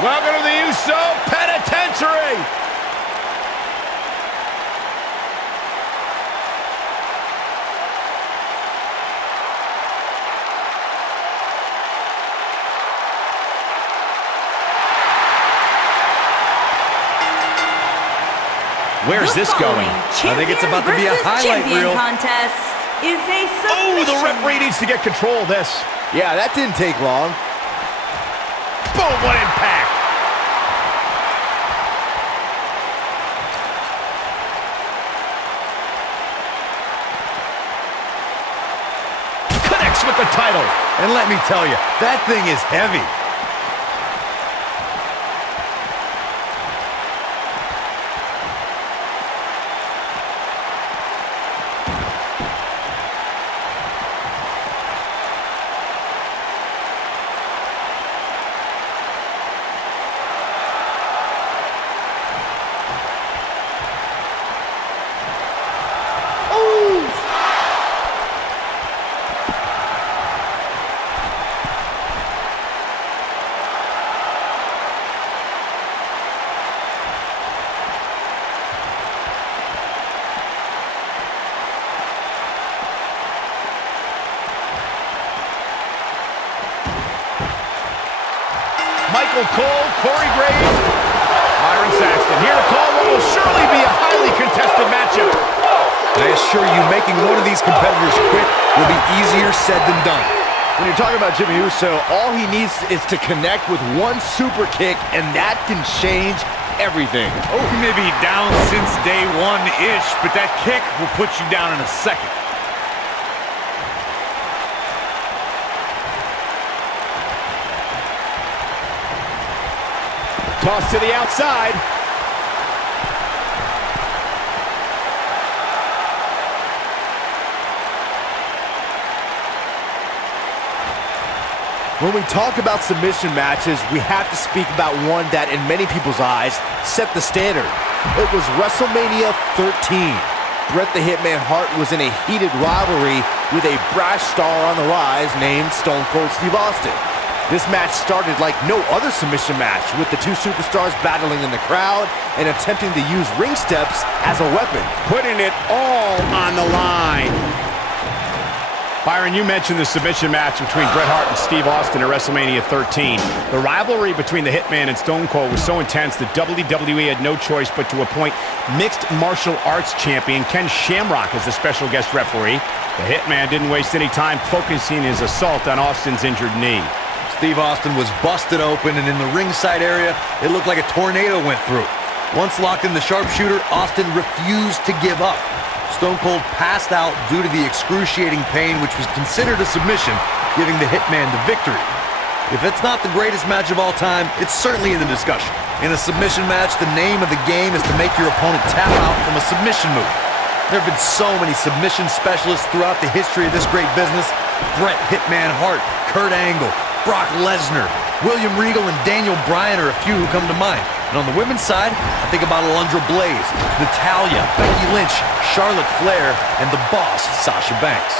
Welcome to the Oooo Penitentiary. Where's this going? I think it's about to be a highlight reel. Contest is a submission. Oh, the referee needs to get control of this. Yeah, that didn't take long. Boom, what impact. Connects with the title. And let me tell you, that thing is heavy. Michael Cole, Corey Graves, Byron Saxton. Here to call what will surely be a highly contested matchup. I assure you, making one of these competitors quit will be easier said than done. When you're talking about Jimmy Uso, all he needs is to connect with one super kick, and that can change everything. Oh, he may be down since day one-ish, but that kick will put you down in a second. Toss to the outside. When we talk about submission matches, we have to speak about one that, in many people's eyes, set the standard. It was WrestleMania 13. Bret the Hitman Hart was in a heated rivalry with a brash star on the rise named Stone Cold Steve Austin. This match started like no other submission match, with the two superstars battling in the crowd and attempting to use ring steps as a weapon. Putting it all on the line. Byron, you mentioned the submission match between Bret Hart and Steve Austin at WrestleMania 13. The rivalry between the Hitman and Stone Cold was so intense that WWE had no choice but to appoint mixed martial arts champion Ken Shamrock as the special guest referee. The Hitman didn't waste any time focusing his assault on Austin's injured knee. Steve Austin was busted open, and in the ringside area, it looked like a tornado went through. Once locked in the sharpshooter, Austin refused to give up. Stone Cold passed out due to the excruciating pain, which was considered a submission, giving the Hitman the victory. If it's not the greatest match of all time, it's certainly in the discussion. In a submission match, the name of the game is to make your opponent tap out from a submission move. There have been so many submission specialists throughout the history of this great business. Bret Hitman Hart, Kurt Angle, Brock Lesnar, William Regal, and Daniel Bryan are a few who come to mind. And on the women's side, I think about Alundra Blaze, Natalya, Becky Lynch, Charlotte Flair, and the boss, Sasha Banks.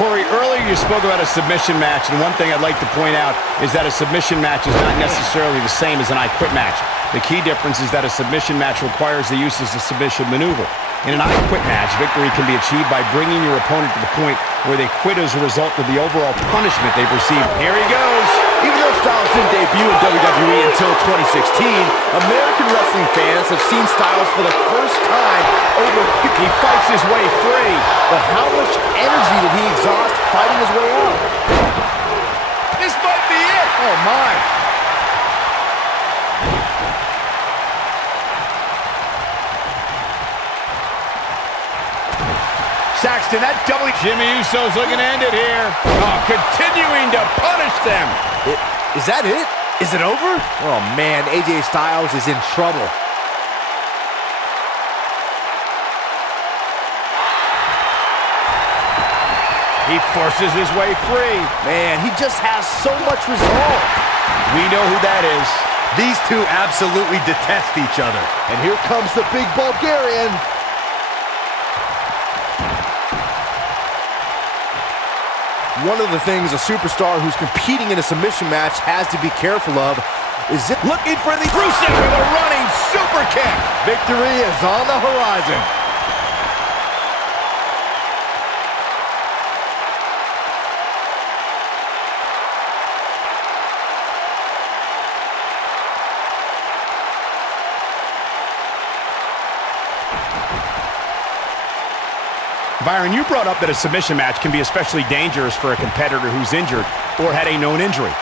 Corey, earlier you spoke about a submission match, and one thing I'd like to point out is that a submission match is not necessarily the same as an I Quit match. The key difference is that a submission match requires the use of a submission maneuver. In an I Quit match, victory can be achieved by bringing your opponent to the point where they quit as a result of the overall punishment they've received. Here he goes! Even though Styles didn't debut in WWE until 2016, American wrestling fans have seen Styles for the first time over 50. He fights his way free. But how much energy did he exhaust fighting his way out? This might be it! Oh my! Saxton, that double. Jimmy Uso's looking to end it here. Oh, continuing to punish them. Is that it? Is it over? Oh man, AJ Styles is in trouble. He forces his way free. Man, he just has so much resolve. We know who that is. These two absolutely detest each other. And here comes the big Bulgarian. One of the things a superstar who's competing in a submission match has to be careful of Is it looking for the Rusev with a running super kick. victory is on the horizon? Byron, you brought up that a submission match can be especially dangerous for a competitor who's injured or had a known injury.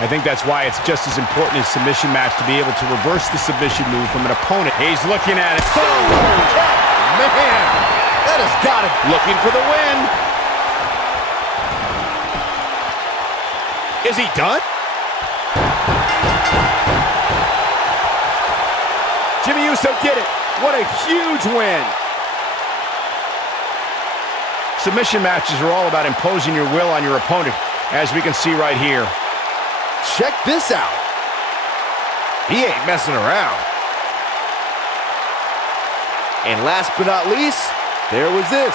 I think that's why it's just as important as submission match to be able to reverse the submission move from an opponent. He's looking at it. Boom! Man, that has got it. Looking for the win. Is he done? Jimmy Uso did it. What a huge win. Submission matches are all about imposing your will on your opponent, as we can see right here. Check this out. He ain't messing around. And last but not least, there was this.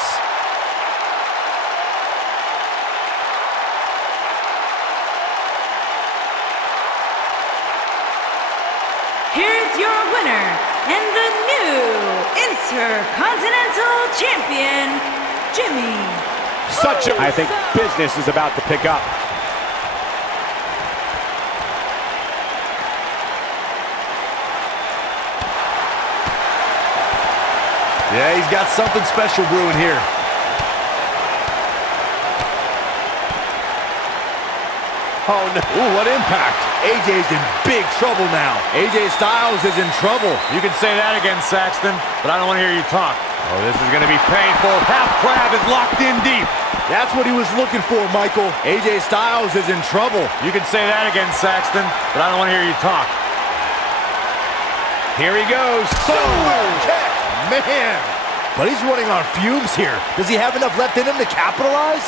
Here's your winner and the new Intercontinental Champion, Jimmy. I think business is about to pick up. Yeah, he's got something special brewing here. Oh, no. Ooh, what impact. AJ's in big trouble now. AJ Styles is in trouble. You can say that again, Saxton, but I don't want to hear you talk. Oh, this is going to be painful. Half crab is locked in deep. That's what he was looking for, Michael. AJ Styles is in trouble. You can say that again, Saxton, but I don't want to hear you talk. Here he goes. Man. But he's running on fumes here. Does he have enough left in him to capitalize?